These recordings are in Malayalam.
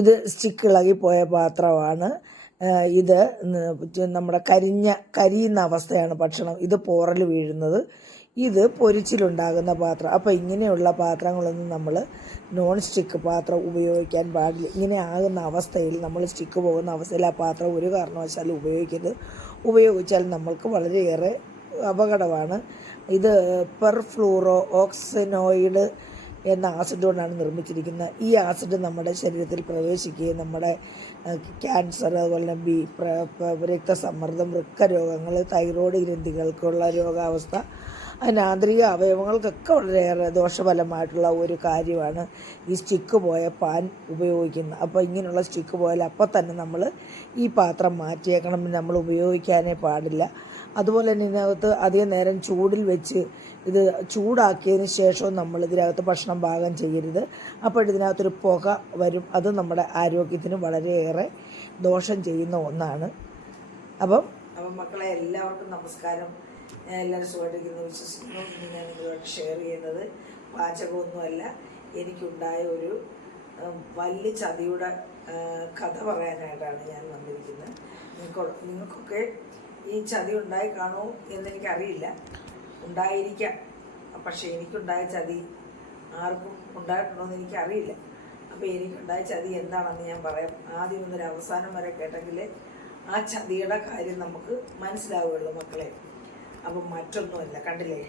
ഇത് സ്റ്റിക്ക് ഇളകി പോയ പാത്രമാണ്. ഇത് നമ്മുടെ കരിഞ്ഞ കരിയുന്ന അവസ്ഥയാണ് ഭക്ഷണം. ഇത് പോറൽ വീഴുന്നത്. ഇത് പൊരിച്ചിലുണ്ടാകുന്ന പാത്രം. അപ്പോൾ ഇങ്ങനെയുള്ള പാത്രങ്ങളൊന്നും നമ്മൾ നോൺ സ്റ്റിക്ക് പാത്രം ഉപയോഗിക്കാൻ പാടില്ല. ഇങ്ങനെ ആകുന്ന അവസ്ഥയിൽ നമ്മൾ സ്റ്റിക്ക് പോകുന്ന അവസ്ഥയിൽ ആ പാത്രം ഒരു കാരണവശാലും ഉപയോഗിക്കരുത്. ഉപയോഗിച്ചാൽ നമ്മൾക്ക് വളരെയേറെ അപകടമാണ്. ഇത് പെർഫ്ലൂറോ ഓക്സിനോയിഡ് എന്ന ആസിഡ് കൊണ്ടാണ് നിർമ്മിച്ചിരിക്കുന്നത്. ഈ ആസിഡ് നമ്മുടെ ശരീരത്തിൽ പ്രവേശിക്കുകയും നമ്മുടെ ക്യാൻസർ അതുപോലെ തന്നെ ബി രക്തസമ്മർദ്ദം വൃക്ക രോഗങ്ങൾ തൈറോയ്ഡ് ഗ്രന്ഥികൾക്കുള്ള രോഗാവസ്ഥ അതിന് ആന്തരിക അവയവങ്ങൾക്കൊക്കെ വളരെയേറെ ദോഷഫലമായിട്ടുള്ള ഒരു കാര്യമാണ് ഈ സ്റ്റിക്ക് പോയ പാൻ ഉപയോഗിക്കുന്നത്. അപ്പോൾ ഇങ്ങനെയുള്ള സ്റ്റിക്ക് പോയാൽ അപ്പോൾ തന്നെ നമ്മൾ ഈ പാത്രം മാറ്റിയേക്കണം. നമ്മൾ ഉപയോഗിക്കാനേ പാടില്ല. അതുപോലെ തന്നെ ഇതിനകത്ത് അധികം നേരം ചൂടിൽ വെച്ച് ഇത് ചൂടാക്കിയതിന് ശേഷവും നമ്മൾ ഇതിനകത്ത് ഭക്ഷണം പാകം ചെയ്യരുത്. അപ്പോൾ ഇതിനകത്തൊരു പുക വരും. അത് നമ്മുടെ ആരോഗ്യത്തിന് വളരെയേറെ ദോഷം ചെയ്യുന്ന ഒന്നാണ്. അപ്പം അപ്പം മക്കളെ എല്ലാവർക്കും നമസ്കാരം. ഞാൻ എല്ലാവരും സുഖമായിട്ടിരിക്കുന്നു. വിശ്വസിക്കുന്നു. ഇന്ന് ഞാൻ നിങ്ങളുമായിട്ട് ഷെയർ ചെയ്യുന്നത് പാചകമൊന്നുമല്ല. എനിക്കുണ്ടായ ഒരു വലിയ ചതിയുടെ കഥ പറയാനായിട്ടാണ് ഞാൻ വന്നിരിക്കുന്നത്. നിങ്ങൾക്ക് നിങ്ങൾക്കൊക്കെ ഈ ചതി ഉണ്ടായി കാണുമോ എന്നെനിക്കറിയില്ല ഉണ്ടായിരിക്കാം. പക്ഷേ എനിക്കുണ്ടായ ചതി ആർക്കും ഉണ്ടായിട്ടുണ്ടോ എന്ന് എനിക്കറിയില്ല. അപ്പോൾ എനിക്കുണ്ടായ ചതി എന്താണെന്ന് ഞാൻ പറയാം. ആദ്യം മുതൽ അവസാനം വരെ കേട്ടെങ്കിൽ ആ ചതിയുടെ കാര്യം നമുക്ക് മനസ്സിലാവുകയുള്ളൂ മക്കളെ. അപ്പം മറ്റൊന്നുമല്ല കണ്ടില്ലേ?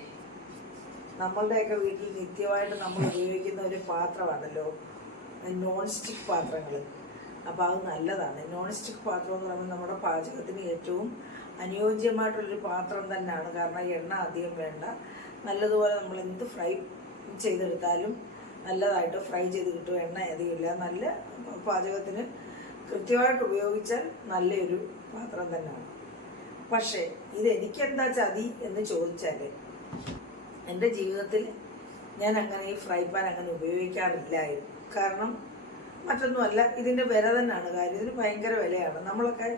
നമ്മളുടെയൊക്കെ വീട്ടിൽ നിത്യമായിട്ട് നമ്മൾ ഉപയോഗിക്കുന്ന ഒരു പാത്രമാണല്ലോ നോൺ സ്റ്റിക്ക് പാത്രങ്ങൾ അപ്പോൾ അത് നല്ലതാണ്. നോൺ സ്റ്റിക്ക് പാത്രം എന്ന് പറയുമ്പോൾ നമ്മുടെ പാചകത്തിന് ഏറ്റവും അനുയോജ്യമായിട്ടുള്ളൊരു പാത്രം തന്നെയാണ്. കാരണം എണ്ണ അധികം വേണ്ട. നല്ലതുപോലെ നമ്മൾ എന്ത് ഫ്രൈ ചെയ്തെടുത്താലും നല്ലതായിട്ട് ഫ്രൈ ചെയ്ത് കിട്ടും. എണ്ണ അധികമില്ല നല്ല പാചകത്തിന് കൃത്യമായിട്ട് ഉപയോഗിച്ചാൽ നല്ലൊരു പാത്രം തന്നെയാണ്. പക്ഷേ ഇത് എനിക്കെന്താ ചതി എന്ന് ചോദിച്ചാൽ എന്റെ ജീവിതത്തിൽ ഞാൻ അങ്ങനെ ഈ ഫ്രൈ പാൻ അങ്ങനെ ഉപയോഗിക്കാറില്ലായിരുന്നു കാരണം മറ്റൊന്നുമല്ല. ഇതിന്റെ വില തന്നെയാണ്. കാര്യം ഇതിന് ഭയങ്കര വിലയാണ്. നമ്മളൊക്കെ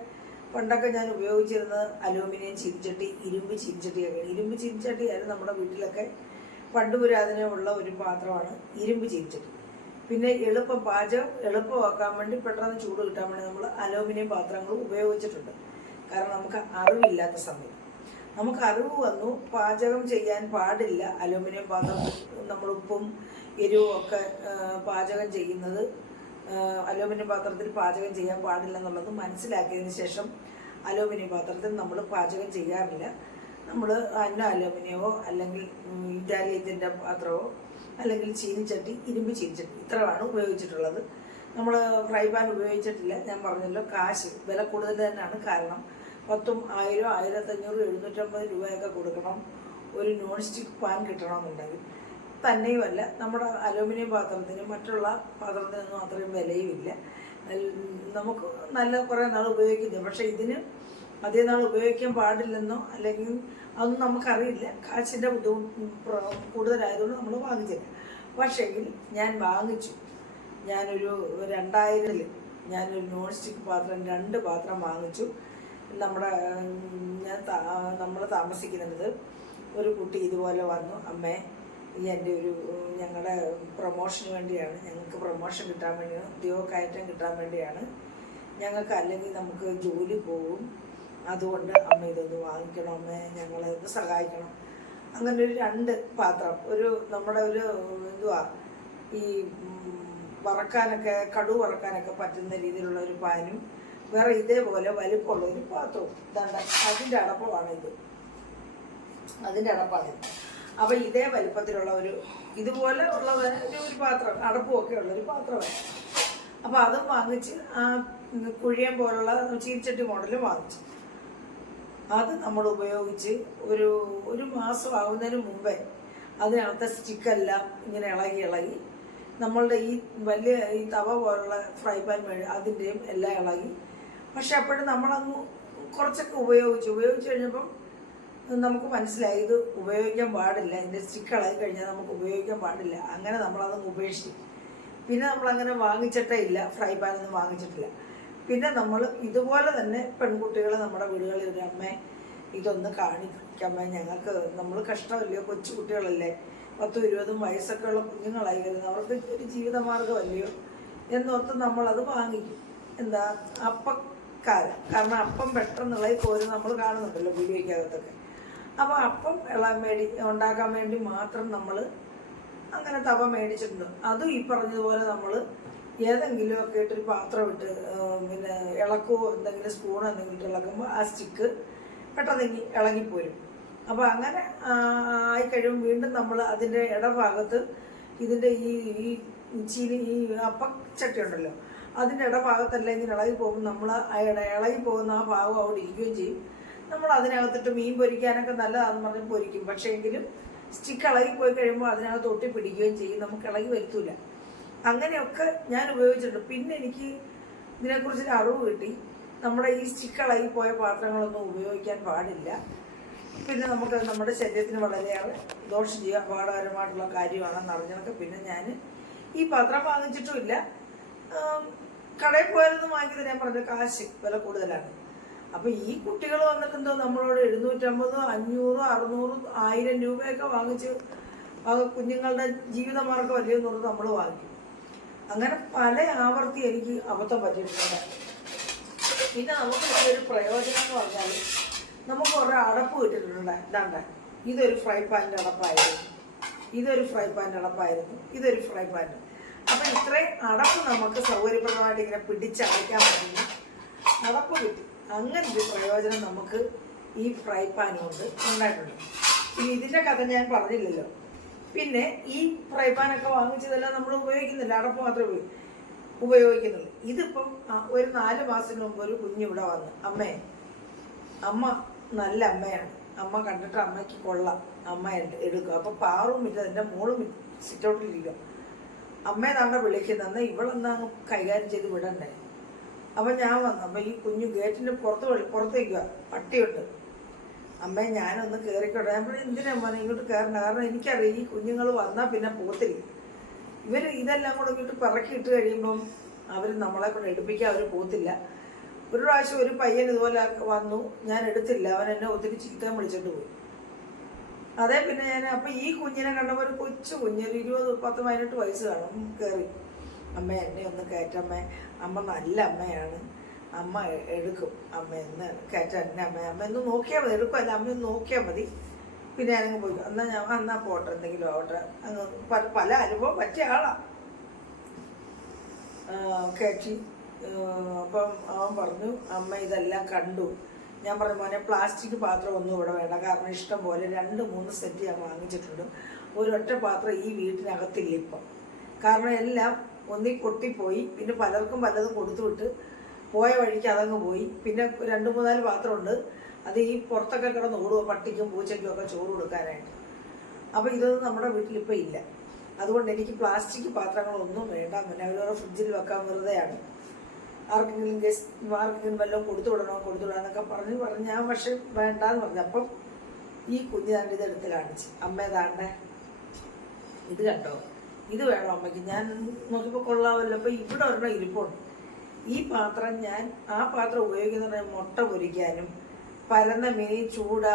പണ്ടൊക്കെ ഞാൻ ഉപയോഗിച്ചിരുന്നത് അലൂമിനിയം ചിരിച്ചട്ടി ഇരുമ്പ് ചീനിച്ചട്ടിയൊക്കെ ഇരുമ്പ് ചീനിച്ചട്ടിയായിരുന്നു നമ്മുടെ വീട്ടിലൊക്കെ പണ്ട് പുരാതനമുള്ള ഒരു പാത്രമാണ് ഇരുമ്പ് ചിരിച്ചട്ടി പിന്നെ എളുപ്പം പാചകം എളുപ്പമാക്കാൻ വേണ്ടി പെട്ടെന്ന് ചൂട് കിട്ടാൻ വേണ്ടി നമ്മൾ അലൂമിനിയം പാത്രങ്ങൾ ഉപയോഗിച്ചിട്ടുണ്ട്. കാരണം നമുക്ക് അറിവില്ലാത്ത സമയം. നമുക്ക് അറിവ് വന്നു പാചകം ചെയ്യാൻ പാടില്ല അലൂമിനിയം പാത്രം നമ്മൾ ഉപ്പും എരിവും ഒക്കെ പാചകം ചെയ്യുന്നത് അലൂമിനിയം പാത്രത്തിൽ പാചകം ചെയ്യാൻ പാടില്ലെന്നുള്ളത് മനസ്സിലാക്കിയതിന് ശേഷം അലൂമിനിയം പാത്രത്തിൽ നമ്മൾ പാചകം ചെയ്യാറില്ല. നമ്മൾ അന്ന അലൂമിനിയമോ അല്ലെങ്കിൽ ഇറ്റാലിയത്തിന്റെ പാത്രമോ അല്ലെങ്കിൽ ചീനിച്ചട്ടി ഇരുമ്പ് ചീനിച്ചട്ടി ഇത്രയാണ് ഉപയോഗിച്ചിട്ടുള്ളത്. നമ്മൾ ഫ്രൈ പാൻ ഉപയോഗിച്ചിട്ടില്ല. ഞാൻ പറഞ്ഞല്ലോ കാശ് വില കൂടുതൽ തന്നെയാണ് കാരണം പത്തും ആയിരം ആയിരത്തഞ്ഞൂറ് എഴുന്നൂറ്റമ്പത് രൂപയൊക്കെ കൊടുക്കണം. ഒരു നോൺ സ്റ്റിക്ക് പാൻ കിട്ടണമെന്നുണ്ടെങ്കിൽ. തന്നെയുമല്ല. നമ്മുടെ അലൂമിനിയം പാത്രത്തിന് മറ്റുള്ള പാത്രത്തിനൊന്നും അത്രയും വിലയുമില്ല. നമുക്ക് നല്ല കുറേ നാൾ ഉപയോഗിക്കുന്നു പക്ഷേ ഇതിന് അധികം നാൾ ഉപയോഗിക്കാൻ പാടില്ലെന്നോ അല്ലെങ്കിൽ അതൊന്നും നമുക്കറിയില്ല. കാശിന്റെ ബുദ്ധിമുട്ട് കൂടുതലായതുകൊണ്ട് നമ്മൾ വാങ്ങിച്ചില്ല. പക്ഷേങ്കിൽ ഞാൻ വാങ്ങിച്ചു. ഞാനൊരു രണ്ടായിരത്തിൽ ഞാനൊരു നോൺ സ്റ്റിക്ക് പാത്രം രണ്ട് പാത്രം വാങ്ങിച്ചു. നമ്മുടെ ഞാൻ നമ്മൾ താമസിക്കുന്നത് ഒരു കുട്ടി ഇതുപോലെ വന്നു. അമ്മേ ഈ എന്റെ ഒരു ഞങ്ങളുടെ പ്രൊമോഷന് വേണ്ടിയാണ്. ഞങ്ങൾക്ക് പ്രൊമോഷൻ കിട്ടാൻ വേണ്ടിയാണ് ഉദ്യോഗ കയറ്റം കിട്ടാൻ വേണ്ടിയാണ്. ഞങ്ങൾക്ക് അല്ലെങ്കിൽ നമുക്ക് ജോലി പോകും അതുകൊണ്ട് അമ്മ ഇതൊന്ന് വാങ്ങിക്കണം. ഞങ്ങളെ ഒന്ന് സഹായിക്കണം. അങ്ങനെ ഒരു രണ്ട് പാത്രം. ഒരു നമ്മുടെ ഒരു എന്തുവാ ഈ വറക്കാനൊക്കെ കടു വറക്കാനൊക്കെ പറ്റുന്ന രീതിയിലുള്ള ഒരു പാനും വേറെ ഇതേപോലെ വലിപ്പമുള്ള ഒരു പാത്രവും. ഇതാണ് അതിന്റെ അടപ്പമാണ് ഇത് അതിന്റെ അടപ്പാണിത്. അപ്പോൾ ഇതേ വലിപ്പത്തിലുള്ള ഒരു ഇതുപോലെ ഉള്ള ഒരു പാത്രം അടപ്പുമൊക്കെ ഉള്ള ഒരു പാത്രമാണ്. അപ്പോൾ അതും വാങ്ങിച്ച് ആ കുഴിയം പോലുള്ള ചീരിച്ചട്ടി മോഡലും വാങ്ങിച്ചു. അത് നമ്മൾ ഉപയോഗിച്ച് ഒരു ഒരു മാസം ആവുന്നതിന് മുമ്പേ അതിനകത്തെ സ്റ്റിക്കെല്ലാം ഇങ്ങനെ ഇളകി ഇളകി നമ്മളുടെ ഈ വലിയ ഈ തവ പോലുള്ള ഫ്രൈ പാൻ വഴി അതിന്റെയും എല്ലാം ഇളകി. പക്ഷെ അപ്പോഴും നമ്മളങ്ങ് കുറച്ചൊക്കെ ഉപയോഗിച്ചു. ഉപയോഗിച്ച് കഴിഞ്ഞപ്പം നമുക്ക് മനസ്സിലായി. ഇത് ഉപയോഗിക്കാൻ പാടില്ല. ഇതിന്റെ ഇളകി കഴിഞ്ഞാൽ നമുക്ക് ഉപയോഗിക്കാൻ പാടില്ല. അങ്ങനെ നമ്മളതങ്ങ് ഉപേക്ഷിക്കും. പിന്നെ നമ്മളങ്ങനെ വാങ്ങിച്ചിട്ടേ ഇല്ല. ഫ്രൈ പാനൊന്നും വാങ്ങിച്ചിട്ടില്ല. പിന്നെ നമ്മൾ ഇതുപോലെ തന്നെ പെൺകുട്ടികളെ നമ്മുടെ വീടുകളിൽ ഒരു അമ്മ ഇതൊന്ന് കാണിക്കാമേ ഞങ്ങൾക്ക് നമ്മൾ കഷ്ടമല്ലയോ? കൊച്ചു കുട്ടികളല്ലേ? പത്തും ഇരുപതും വയസ്സൊക്കെ ഉള്ള കുഞ്ഞുങ്ങളായി വരുന്നത്. അവർക്ക് ഒരു ജീവിതമാർഗമല്ലയോ എന്നോർത്ത് നമ്മളത് വാങ്ങിക്കും. എന്താ? അപ്പക്കാരൻ കാരണം അപ്പം പെട്ടെന്നുള്ള കോര് നമ്മൾ കാണുന്നുണ്ടല്ലോ വീഡിയോയ്ക്കകത്തൊക്കെ. അപ്പോൾ അപ്പം ഇളാൻ വേണ്ടി ഉണ്ടാക്കാൻ വേണ്ടി മാത്രം നമ്മൾ അങ്ങനെ തവ മേടിച്ചിട്ടുണ്ട്. അതും ഈ പറഞ്ഞതുപോലെ നമ്മൾ ഏതെങ്കിലും ഒക്കെ ഇട്ടൊരു പാത്രം ഇട്ട് പിന്നെ ഇളക്കോ എന്തെങ്കിലും സ്പൂണോ എന്തെങ്കിലും ഇട്ട് ഇളക്കുമ്പോൾ ആ സ്റ്റിക്ക് പെട്ടെന്ന് ഇളകിപ്പോരും. അപ്പോൾ അങ്ങനെ ആയി കഴിയുമ്പോൾ വീണ്ടും നമ്മൾ അതിന്റെ ഇടഭാഗത്ത് ഇതിന്റെ ഈ ഈ ചീനി ഈ അപ്പച്ചട്ടി ഉണ്ടല്ലോ അതിന്റെ ഇടഭാഗത്തെല്ലാം ഇങ്ങനെ ഇളകി പോകുമ്പോൾ നമ്മൾ ആ ഇട ഇളകി പോകുന്ന ആ ഭാഗം അവിടെ ഇരിക്കുകയും ചെയ്യും. നമ്മൾ അതിനകത്തിട്ട് മീൻ പൊരിക്കാനൊക്കെ നല്ലതാണെന്ന് പറഞ്ഞ് പൊരിക്കും. പക്ഷേ എങ്കിലും സ്റ്റിക്ക് ഇളകി പോയി കഴിയുമ്പോൾ അതിനകത്ത് ഒട്ടി പിടിക്കുകയും ചെയ്യും. നമുക്ക് ഇളകി വരുത്തൂല. അങ്ങനെയൊക്കെ ഞാൻ ഉപയോഗിച്ചിട്ടുണ്ട്. പിന്നെ എനിക്ക് ഇതിനെക്കുറിച്ചൊരു അറിവ് കിട്ടി. നമ്മുടെ ഈ സ്റ്റിക്ക് ഇളകി പോയ പാത്രങ്ങളൊന്നും ഉപയോഗിക്കാൻ പാടില്ല. പിന്നെ നമുക്ക് നമ്മുടെ ശരീരത്തിന് വളരെയേറെ ദോഷം ചെയ്യുക. അപകടകരമായിട്ടുള്ള കാര്യമാണെന്ന് അറിഞ്ഞതൊക്കെ പിന്നെ ഞാൻ ഈ പാത്രം വാങ്ങിച്ചിട്ടുമില്ല കടയിൽ പോയാലൊന്നും വാങ്ങി ഞാൻ പറഞ്ഞ കാശ് വില കൂടുതലാണ്. അപ്പൊ ഈ കുട്ടികൾ വന്നിട്ട് എന്തോ നമ്മളോട് എഴുന്നൂറ്റമ്പത് അഞ്ഞൂറ് അറുന്നൂറ് ആയിരം രൂപയൊക്കെ വാങ്ങിച്ച് കുഞ്ഞുങ്ങളുടെ ജീവിതമാർഗം അല്ലയോ നൂറ് നമ്മൾ വാങ്ങിക്കും. അങ്ങനെ പല ആവർത്തി എനിക്ക് അബദ്ധം പറ്റിയിട്ടുണ്ട്. പിന്നെ നമുക്ക് ഒരു പ്രയോജനം എന്ന് പറഞ്ഞാൽ നമുക്ക് കുറെ അടപ്പ് കിട്ടിയിട്ടുണ്ട്. ഇതാണ്ട് ഇതൊരു ഫ്രൈ പാനിന്റെ അടപ്പായിരുന്നു. ഇതൊരു ഫ്രൈ പാനിന്റെ അടപ്പായിരുന്നു. ഇതൊരു ഫ്രൈ പാൻ. അപ്പം ഇത്രയും അടപ്പ് നമുക്ക് സൗകര്യപ്രദമായിട്ട് ഇങ്ങനെ പിടിച്ചടയ്ക്കാൻ പറ്റുന്നു. അടപ്പ് കിട്ടി. അങ്ങനെ ഒരു പ്രയോജനം നമുക്ക് ഈ ഫ്രൈ പാൻ കൊണ്ട് ഉണ്ടായിട്ടുണ്ട്. പിന്നെ ഇതിന്റെ കഥ ഞാൻ പറഞ്ഞില്ലല്ലോ. പിന്നെ ഈ ഫ്രൈ പാനൊക്കെ വാങ്ങിച്ചതെല്ലാം നമ്മൾ ഉപയോഗിക്കുന്നില്ല. അടപ്പ് മാത്രമേ ഉപയോഗി- ഉപയോഗിക്കുന്നുള്ളൂ. ഇതിപ്പം ഒരു നാല് മാസം മുമ്പ് ഒരു കുഞ്ഞിവിടെ വന്ന് അമ്മേ അമ്മ നല്ല അമ്മയാണ്. അമ്മ കണ്ടിട്ട് അമ്മയ്ക്ക് കൊള്ളാം. അമ്മ എടുക്കുക എടുക്കും. അപ്പൊ പാറും ഇല്ല എന്റെ മോളും സിറ്റൗട്ടിലിരിക്കുക അമ്മയെ തന്നെ വിളിക്കുന്നത് എന്നാൽ ഇവളെന്നാ കൈകാര്യം ചെയ്ത് വിടണ്ടേ? അപ്പൊ ഞാൻ വന്നു. അപ്പൊ ഈ കുഞ്ഞു ഗേറ്റിന്റെ പുറത്ത് പുറത്തേക്കുക പട്ടിയുണ്ട്. അമ്മേ ഞാനൊന്ന് കയറിക്കോട്ടെ ഞാൻ പറഞ്ഞു എന്തിനാ മോനെ ഇങ്ങോട്ട് കയറണ്ട കാരണം എനിക്കറിയാം ഈ കുഞ്ഞുങ്ങൾ വന്നാൽ പിന്നെ പോത്തില്ല ഇവർ ഇതെല്ലാം കൂടെ ഇങ്ങോട്ട് പിറക്കിയിട്ട് കഴിയുമ്പം അവർ നമ്മളെ കൊണ്ട് എടുപ്പിക്കാൻ അവർ പോത്തില്ല. ഒരു പ്രാവശ്യം ഒരു പയ്യൻ ഇതുപോലെ വന്നു. ഞാൻ എടുത്തില്ല. അവൻ എന്നെ ഒത്തിരി ചീത്തം വിളിച്ചിട്ട് പോയി. അതെ പിന്നെ ഞാൻ അപ്പം ഈ കുഞ്ഞിനെ കണ്ടപ്പോൾ ഒരു കൊച്ചു കുഞ്ഞ് ഇരുപത് പത്ത് പതിനെട്ട് വയസ്സ് കാണും. കയറി അമ്മ എന്നെ ഒന്ന് കയറ്റമ്മേ അമ്മ നല്ല അമ്മയാണ്. അമ്മ എടുക്കും. അമ്മ എന്ന് കയറ്റ എന്നെ അമ്മ അമ്മ ഒന്ന് നോക്കിയാൽ മതി. എടുക്കുമല്ല അമ്മ ഒന്ന് നോക്കിയാൽ മതി. പിന്നെ ഞാനങ്ങ് പോയി. എന്നാൽ ഞാൻ എന്നാ പോട്ടെ എന്തെങ്കിലും ആവട്ടെ. അങ്ങ് പല അനുഭവം പറ്റിയ ആളാണ് കയറ്റി. അപ്പം അവൻ പറഞ്ഞു അമ്മ ഇതെല്ലാം കണ്ടു. ഞാൻ പറഞ്ഞു മോനെ പ്ലാസ്റ്റിക് പാത്രം ഒന്നും ഇവിടെ വേണ്ട. കാരണം ഇഷ്ടം പോലെ രണ്ട് മൂന്ന് സെറ്റ് ഞാൻ വാങ്ങിച്ചിട്ടുണ്ട്. ഒരൊറ്റ പാത്രം ഈ വീട്ടിനകത്തില്ല ഇപ്പം. കാരണം എല്ലാം ഒന്നി പൊട്ടിപ്പോയി. പിന്നെ പലർക്കും പലതും കൊടുത്തുവിട്ട് പോയ വഴിക്ക് അതങ്ങ് പോയി. പിന്നെ രണ്ട് മൂന്നാൽ പാത്രമുണ്ട്. അത് ഈ പുറത്തൊക്കെ കിടന്ന് ഓടുക പട്ടിക്കും പൂച്ചയ്ക്കും ഒക്കെ ചോറ് കൊടുക്കാനായിട്ട്. അപ്പോൾ ഇതൊന്നും നമ്മുടെ വീട്ടിലിപ്പോൾ ഇല്ല. അതുകൊണ്ട് എനിക്ക് പ്ലാസ്റ്റിക് പാത്രങ്ങളൊന്നും വേണ്ട. പിന്നെ അവരവരുടെ ഫ്രിഡ്ജിൽ വെക്കാൻ വെറുതെയാണ്. ആർക്കെങ്കിലും ഗസ്റ്റ് ആർക്കെങ്കിലും വല്ലതും കൊടുത്തു വിടണോ വിടാന്നൊക്കെ പറഞ്ഞ് പറഞ്ഞ് ഞാൻ പക്ഷെ വേണ്ടാന്ന് പറഞ്ഞു. അപ്പം ഈ കുഞ്ഞു താണ്ട് ഇത് എടുത്തിലാണിച്ച് അമ്മ താണ്ടേ ഇത് കണ്ടോ? ഇത് വേണം അമ്മയ്ക്ക്. ഞാൻ നോക്കിയപ്പോൾ കൊള്ളാമല്ലോ. അപ്പോൾ ഇവിടെ ഒരെണ്ണം ഇരിപ്പുണ്ട്. ഈ പാത്രം ഞാൻ ആ പാത്രം ഉപയോഗിക്കുന്നത് മുട്ട പൊരിക്കാനും പരന്ന മീൻ ചൂട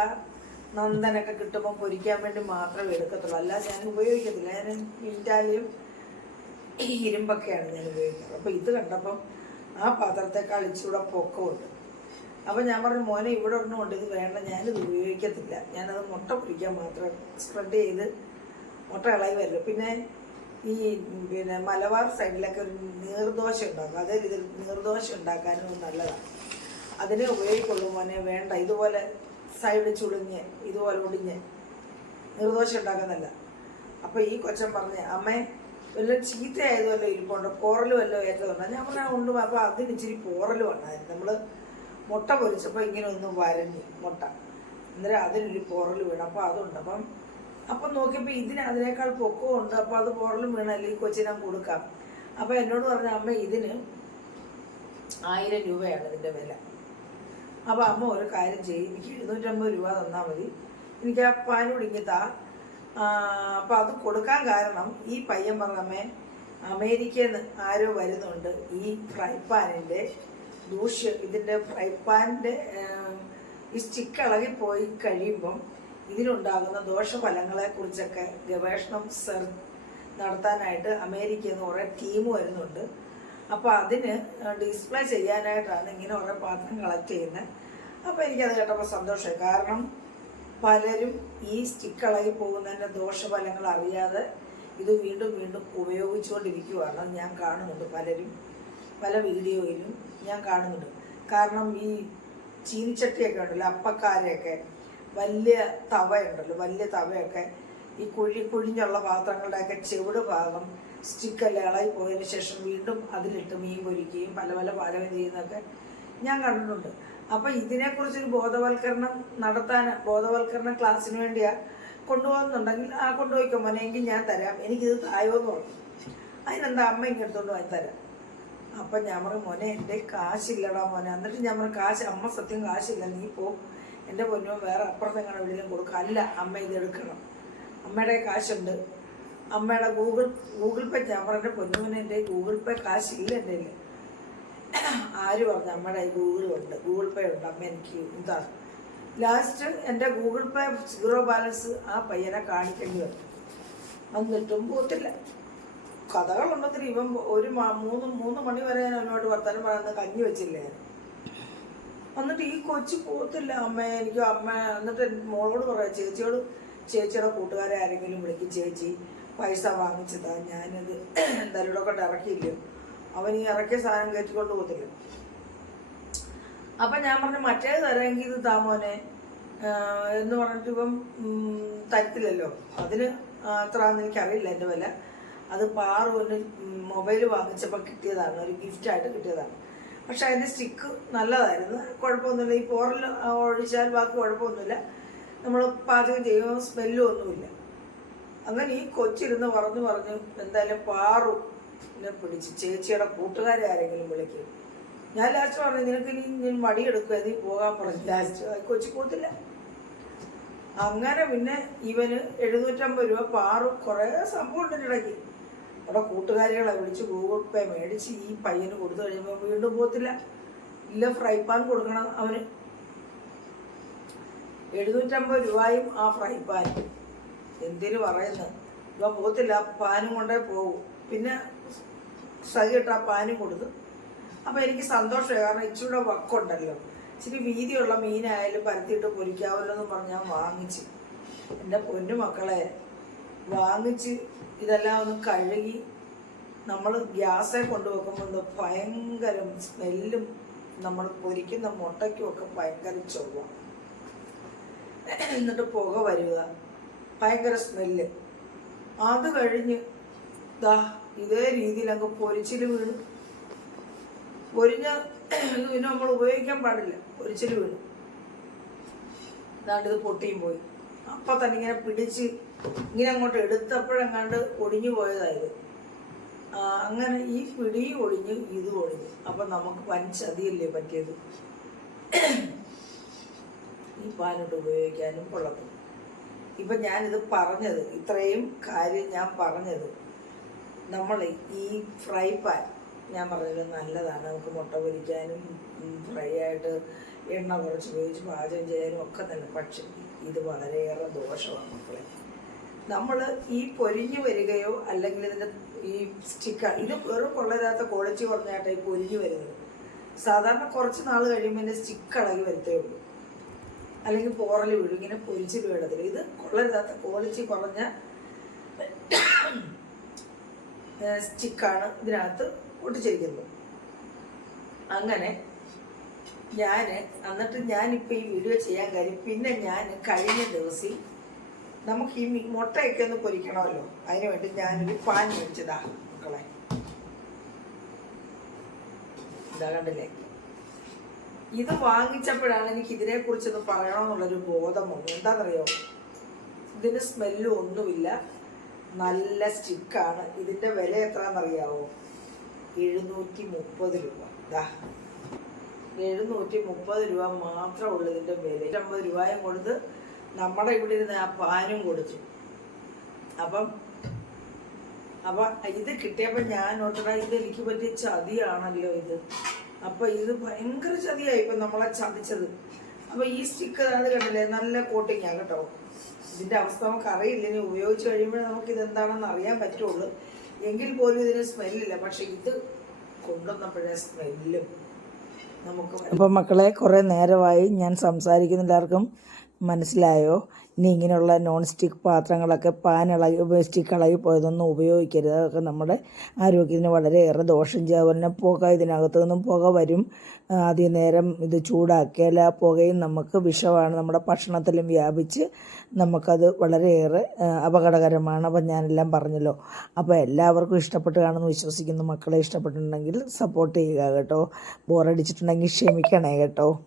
നന്ദനൊക്കെ കിട്ടുമ്പോൾ പൊരിക്കാൻ വേണ്ടി മാത്രമേ എടുക്കത്തുള്ളൂ. അല്ലാതെ ഞാൻ ഉപയോഗിക്കത്തില്ല. ഞാൻ ഇറ്റാലിയും ഇരുമ്പൊക്കെയാണ് ഞാൻ ഉപയോഗിക്കുന്നത്. അപ്പോൾ ഇത് കണ്ടപ്പം ആ പാത്രത്തെക്കാൾ ഇച്ചിരൂടെ പൊക്കമുണ്ട്. അപ്പോൾ ഞാൻ പറഞ്ഞു മോനെ ഇവിടെ ഒരെണ്ണം ഉണ്ട്. ഇത് വേണ്ട. ഞാനിത് ഉപയോഗിക്കത്തില്ല. ഞാനത് മുട്ട പൊരിക്കാൻ മാത്രം സ്പ്രെഡ് ചെയ്ത് മുട്ട ഇളകി വരില്ല പിന്നെ ഈ പിന്നെ മലബാർ സൈഡിലൊക്കെ ഒരു നീർദോശ ഉണ്ടാക്കും. അതേ രീതിയിൽ നീർദോശ ഉണ്ടാക്കാനും നല്ലതാണ്. അതിനെ ഉപയോഗിക്കുള്ളൂ മോനെ വേണ്ട. ഇതുപോലെ സൈഡ് ചുളിഞ്ഞ് ഇതുപോലെ ഒടിഞ്ഞ് നീർദോശ ഉണ്ടാക്കുന്നല്ല അപ്പോൾ ഈ കൊച്ചൻ പറഞ്ഞ് അമ്മേ വല്ലതും ചീത്തയായത് വല്ലതും ഇരിപ്പുണ്ടോ? പോറൽ വല്ലതും ഏറ്റതുണ്ടോ ഞാൻ പറഞ്ഞാൽ ഉണ്ട് അപ്പോൾ അതിന് ഇച്ചിരി പോറൽ ഉണ്ടായിരുന്നു നമ്മൾ മുട്ട പൊരിച്ചപ്പോൾ ഇങ്ങനെ ഒന്ന് വരഞ്ഞു മുട്ട. അന്നേരം അതിനൊരു പോറൽ വീണ്. അപ്പോൾ അതുണ്ട്. അപ്പം അപ്പം നോക്കിയപ്പോൾ ഇതിന് അതിനേക്കാൾ പൊക്കമുണ്ട്. അപ്പോൾ അത് പോറലും വീണല്ലേ ഈ കൊച്ചിനെ കൊടുക്കാം. അപ്പോൾ എന്നോട് പറഞ്ഞ അമ്മ ഇതിന് ആയിരം രൂപയാണ് ഇതിന്റെ വില. അപ്പോൾ അമ്മ ഒരു കാര്യം ചെയ്യും എനിക്ക് എഴുന്നൂറ്റമ്പത് രൂപ തന്നാൽ മതി. എനിക്ക് ആ പാൻ അപ്പൊ അപ്പോൾ അത് കൊടുക്കാൻ കാരണം ഈ പയ്യൻ പറഞ്ഞമ്മേ അമേരിക്കയിൽ നിന്ന് ആരോ വരുന്നുണ്ട് ഈ ഫ്രൈ പാനിന്റെ ദൂഷ്യം ഇതിന്റെ ഫ്രൈ പാനിന്റെ ഈ സ്റ്റിക്ക് ഇളകി പോയി കഴിയുമ്പം ഇതിനുണ്ടാകുന്ന ദോഷഫലങ്ങളെക്കുറിച്ചൊക്കെ ഗവേഷണം സെർ നടത്താനായിട്ട് അമേരിക്കയിൽ നിന്ന് കുറേ ടീം വരുന്നുണ്ട്. അപ്പോൾ അതിന് ഡിസ്പ്ലേ ചെയ്യാനായിട്ടാണ് ഇങ്ങനെ കുറേ പാത്രം കളക്ട് ചെയ്യുന്നത് അപ്പോൾ എനിക്കത് കേട്ടപ്പോൾ സന്തോഷമായി. കാരണം പലരും ഈ സ്റ്റിക്കളായി പോകുന്നതിന്റെ ദോഷഫലങ്ങൾ അറിയാതെ ഇത് വീണ്ടും വീണ്ടും ഉപയോഗിച്ചുകൊണ്ടിരിക്കുകയാണ് ഞാൻ കാണുന്നുണ്ട് പലരും. പല വീഡിയോയിലും ഞാൻ കാണുന്നുണ്ട്. കാരണം ഈ ചീനിച്ചട്ടിയൊക്കെ ഉണ്ടല്ലോ അപ്പക്കാരയൊക്കെ വലിയ തവയുണ്ടല്ലോ വലിയ തവയൊക്കെ. ഈ കുഴി കുഴിഞ്ഞുള്ള പാത്രങ്ങളുടെയൊക്കെ ചെവിട് ഭാഗം സ്റ്റിക്കെല്ലാം ഇളകി പോയതിന് ശേഷം വീണ്ടും അതിലിട്ട് മീൻ പൊരിക്കുകയും പല പല പാചകം ചെയ്യുന്നതൊക്കെ ഞാൻ കണ്ടിട്ടുണ്ട്. അപ്പം ഇതിനെക്കുറിച്ചൊരു ബോധവൽക്കരണം നടത്താൻ ബോധവൽക്കരണ ക്ലാസ്സിന് വേണ്ടിയാ കൊണ്ടുപോകുന്നുണ്ടെങ്കിൽ ആ കൊണ്ടുപോയിക്കോ മോനെ എങ്കിൽ ഞാൻ തരാം. എനിക്കിത് തായോന്ന് പറഞ്ഞു. അതിനെന്താ അമ്മ ഇങ്ങെടുത്തോണ്ട് വാങ്ങി തരാം. അപ്പം ഞാൻ പറഞ്ഞു മോനെ എന്റെ കാശില്ലടാ മോനെ. എന്നിട്ട് ഞാൻ പറഞ്ഞു കാശ് അമ്മ സത്യം കാശില്ല നീ പോ. എന്റെ പൊന്നോ വേറെ അപ്പുറത്തെങ്ങനെ എവിടെയെങ്കിലും കൊടുക്കുക അല്ല അമ്മ ഇത് എടുക്കണം. അമ്മയുടെ കാശുണ്ട്. അമ്മയുടെ ഗൂഗിൾ ഗൂഗിൾ പേ ഞാൻ പറഞ്ഞ പൊന്നുവിന് എന്റെ ഗൂഗിൾ പേ കാശില്ല എന്റെ കയ്യിൽ ആര് പറഞ്ഞു? അമ്മയുടെ ഗൂഗിൾ ഉണ്ട്. ഗൂഗിൾ പേ ഉണ്ട്. അമ്മ എനിക്ക് ഇതാ ലാസ്റ്റ് എന്റെ ഗൂഗിൾ പേ സീറോ ബാലൻസ് ആ പയ്യനെ കാണിക്കേണ്ടി വന്നു. എന്നിട്ടും പോത്തില്ല. കഥകളുണ്ടെങ്കിൽ ഇവൻ ഒരു മൂന്ന് മൂന്ന് മണി വരെ ഞാൻ അവനോട് വർത്തമാനം പറയുന്നത് കഞ്ഞി വെച്ചില്ലേ? എന്നിട്ട് ഈ കൊച്ചു പോകത്തില്ല അമ്മ എനിക്ക് അമ്മ എന്നിട്ട് മോളോട് പറയാം ചേച്ചിയോട് ചേച്ചിയുടെ കൂട്ടുകാരെ ആരെങ്കിലും വിളിക്കും ചേച്ചി പൈസ വാങ്ങിച്ചതാ ഞാനിത് എന്തായാലും ഇവിടെ കൊണ്ട് ഇറക്കിയില്ല. അവൻ ഈ ഇറക്കിയ സാധനം കയറ്റിക്കൊണ്ട് പോകത്തില്ല. അപ്പം ഞാൻ പറഞ്ഞു മറ്റേത് തരാമെങ്കിൽ ഇത് താമോനെ എന്ന് പറഞ്ഞിട്ട് ഇപ്പം തരത്തില്ലല്ലോ. അതിന് അത്രയാണെന്ന് എനിക്കറിയില്ല എന്റെ വില. അത് പാറുവിന് മൊബൈൽ വാങ്ങിച്ചപ്പോൾ കിട്ടിയതാണ് ഒരു ഗിഫ്റ്റായിട്ട് കിട്ടിയതാണ്. പക്ഷെ അതിന്റെ സ്റ്റിക്ക് നല്ലതായിരുന്നു. കുഴപ്പമൊന്നുമില്ല. ഈ പോറൽ ഒഴിച്ചാൽ ബാക്കി കുഴപ്പമൊന്നുമില്ല. നമ്മൾ പാചകം ചെയ്യുമ്പോൾ സ്മെല്ലും ഒന്നുമില്ല. അങ്ങനെ ഈ കൊച്ചിരുന്ന് പറഞ്ഞു പറഞ്ഞു എന്തായാലും പാറു എന്നെ പിടിച്ച് ചേച്ചിയുടെ കൂട്ടുകാരെ ആരെങ്കിലും വിളിക്കും. ഞാൻ ലാസ്റ്റ് പറഞ്ഞു നിനക്ക് ഇനി ഞാൻ മടിയെടുക്കുക നീ പോകാൻ പറഞ്ഞു. ലാസ്റ്റ് കൊച്ചി പോത്തില്ല. അങ്ങനെ പിന്നെ ഇവന് എഴുന്നൂറ്റമ്പത് രൂപ പാറു കുറേ സംഭവം ഉണ്ട് ഇടയ്ക്ക്. അവിടെ കൂട്ടുകാരികളെ വിളിച്ച് ഗൂഗിൾ പേ മേടിച്ച് ഈ പയ്യന് കൊടുത്തു കഴിയുമ്പോൾ വീണ്ടും പോകത്തില്ല. ഇല്ല ഫ്രൈ പാൻ കൊടുക്കണം അവന്. എഴുന്നൂറ്റമ്പത് രൂപയും ആ ഫ്രൈ പാൻ എന്തിനു പറയുന്നത് ഇവ പോകത്തില്ല പാനും കൊണ്ടേ പോകും. പിന്നെ സഹിട്ട് ആ പാനും കൊടുത്തു. അപ്പം എനിക്ക് സന്തോഷമായി കാരണം ഇച്ചിരി വക്കുണ്ടല്ലോ. ഇച്ചിരി വീതിയുള്ള മീനായാലും പരത്തിയിട്ട് പൊരിക്കാവല്ലോ എന്ന് പറഞ്ഞാൽ വാങ്ങിച്ച്. എന്റെ പൊന്നു മക്കളെ വാങ്ങിച്ച് ഇതെല്ലാം ഒന്ന് കഴുകി നമ്മൾ ഗ്യാസെ കൊണ്ടുവെക്കുമ്പോൾ എന്തോ ഭയങ്കര സ്മെല്ലും നമ്മൾ പൊരിക്കുന്ന മുട്ടയ്ക്കും ഒക്കെ ഭയങ്കര ചൊവ്വ. എന്നിട്ട് പുക വരിക. ഭയങ്കര സ്മെല്ല്. അത് കഴിഞ്ഞ് ദാ ഇതേ രീതിയിൽ അങ്ങ് പൊരിച്ചിൽ വീണു. പൊരിഞ്ഞ ഇത് പിന്നെ നമ്മൾ ഉപയോഗിക്കാൻ പാടില്ല. പൊരിച്ചിൽ വീണു. ഇതാണ്ട് ഇത് പൊട്ടിയും പോയി. അപ്പൊ തന്നെ ഇങ്ങനെ പിടിച്ച് ഇങ്ങനെ അങ്ങോട്ട് എടുത്തപ്പോഴെങ്ങാണ്ട് ഒടിഞ്ഞു പോയതായത്. അങ്ങനെ ഈ പിടി ഒടിഞ്ഞ് ഇത് ഒടിഞ്ഞു. അപ്പൊ നമുക്ക് വൻ ചതിയല്ലേ പറ്റിയത്? ഈ പാനിട്ട് ഉപയോഗിക്കാനും കൊള്ളത്തും ഇപ്പൊ ഞാനിത് പറഞ്ഞത് ഇത്രയും കാര്യം ഞാൻ പറഞ്ഞത്. നമ്മൾ ഈ ഫ്രൈ പാൻ ഞാൻ പറഞ്ഞത് നല്ലതാണ്. നമുക്ക് മുട്ട പൊരിക്കാനും ഫ്രൈ ആയിട്ട് എണ്ണ കുറച്ച് ഉപയോഗിച്ച് പാചകം ചെയ്യാനും ഒക്കെ തന്നെ. പക്ഷെ ഇത് വളരെയേറെ ദോഷമാണ് മക്കളെ. നമ്മൾ ഈ പൊരിഞ്ഞു വരികയോ അല്ലെങ്കിൽ ഇതിന്റെ ഈ സ്റ്റിക്ക ഇത് വെറും കൊള്ളരാത്ത ക്വാളിറ്റി കുറഞ്ഞായിട്ട് ഈ പൊരിഞ്ഞു വരുന്നത്. സാധാരണ കുറച്ച് നാൾ കഴിയുമ്പോൾ ഇതിന്റെ സ്റ്റിക്ക് ഇളകി വരത്തേ ഉള്ളൂ. അല്ലെങ്കിൽ പോറൽ വീഴും ഇങ്ങനെ പൊരിച്ച് വീഴത്തില്ല. ഇത് കൊള്ളരുതാത്ത ക്വാളിറ്റി കുറഞ്ഞ സ്റ്റിക്കാണ് ഇതിനകത്ത് ഒട്ടിച്ചിരിക്കുന്നത്. അങ്ങനെ ഞാൻ എന്നിട്ട് ഞാനിപ്പോൾ ഈ വീഡിയോ ചെയ്യാൻ കാര്യം പിന്നെ ഞാൻ കഴിഞ്ഞ ദിവസം നമുക്ക് ഈ മുട്ടയൊക്കെ ഒന്ന് പൊരിക്കണമല്ലോ. അതിന് വേണ്ടി ഞാനൊരു പാൻ വെച്ചതാ മക്കളെ. ഇതാ കണ്ടില്ലേ? ഇത് വാങ്ങിച്ചപ്പോഴാണ് എനിക്ക് ഇതിനെ കുറിച്ചൊന്ന് പറയണമെന്നുള്ളൊരു ബോധം വന്നു. എന്താണെന്നറിയോ? ഇതിന് സ്മെല്ലും ഒന്നുമില്ല. നല്ല സ്റ്റിക്കാണ്. ഇതിന്റെ വില എത്രയാണെന്നറിയാവോ എഴുന്നൂറ്റി മുപ്പത് രൂപ. ദാ. എഴുന്നൂറ്റി മുപ്പത് രൂപ മാത്രമേ ഉള്ളൂ ഇതിന്റെ വില. അമ്പത് രൂപയും കൊടുത്ത് നമ്മുടെ ഇവിടെ ഇരുന്ന് ആ പാനും കൊടുത്തു അപ്പം അപ്പൊ ഇത് കിട്ടിയപ്പോൾ ഞാൻ ഓർത്തട ഇത് എനിക്ക് പറ്റിയ ചതിയാണല്ലോ ഇത്. അപ്പൊ ഇത് ഭയങ്കര ചതിയായി ഇപ്പൊ നമ്മളെ ചതിച്ചത്. അപ്പൊ ഈ സ്റ്റിക്ക് അത് കണ്ടില്ലേ നല്ല കോട്ടിങ്ങാ കേട്ടോ. ഇതിന്റെ അവസ്ഥ നമുക്ക് അറിയില്ല ഇനി ഉപയോഗിച്ച് കഴിയുമ്പോഴേ നമുക്ക് ഇത് എന്താണെന്ന് അറിയാൻ പറ്റുള്ളൂ. എങ്കിൽ പോലും ഇതിന് സ്മെല്ലില്ല. പക്ഷെ ഇത് കൊണ്ടുവന്നപ്പോഴേ സ്മെല്ലും അപ്പം മക്കളെ കുറേ നേരമായി ഞാൻ സംസാരിക്കുന്ന എല്ലാവർക്കും മനസ്സിലായോ? ഇനി ഇങ്ങനെയുള്ള നോൺ സ്റ്റിക്ക് പാത്രങ്ങളൊക്കെ പാൻ ഇളകി സ്റ്റിക്ക് ഇളകി പോയതൊന്നും ഉപയോഗിക്കരുത്. അതൊക്കെ നമ്മുടെ ആരോഗ്യത്തിന് വളരെയേറെ ദോഷം ചെയ്യും. അതുപോലെ പുക ഇതിനകത്തു നിന്നും പുക വരും. ആദ്യം നേരം ഇത് ചൂടാക്കിയാൽ ആ പുകയും നമുക്ക് വിഷമാണ്. നമ്മുടെ ഭക്ഷണത്തിലും വ്യാപിച്ച് നമുക്കത് വളരെയേറെ അപകടകരമാണ്. അപ്പം ഞാനെല്ലാം പറഞ്ഞല്ലോ. അപ്പോൾ എല്ലാവർക്കും ഇഷ്ടപ്പെട്ട് കാണുമെന്ന് വിശ്വസിക്കുന്നു. മക്കളെ ഇഷ്ടപ്പെട്ടിട്ടുണ്ടെങ്കിൽ സപ്പോർട്ട് ചെയ്യുക കേട്ടോ. ബോറടിച്ചിട്ടുണ്ടെങ്കിൽ ക്ഷമിക്കണേ കേട്ടോ.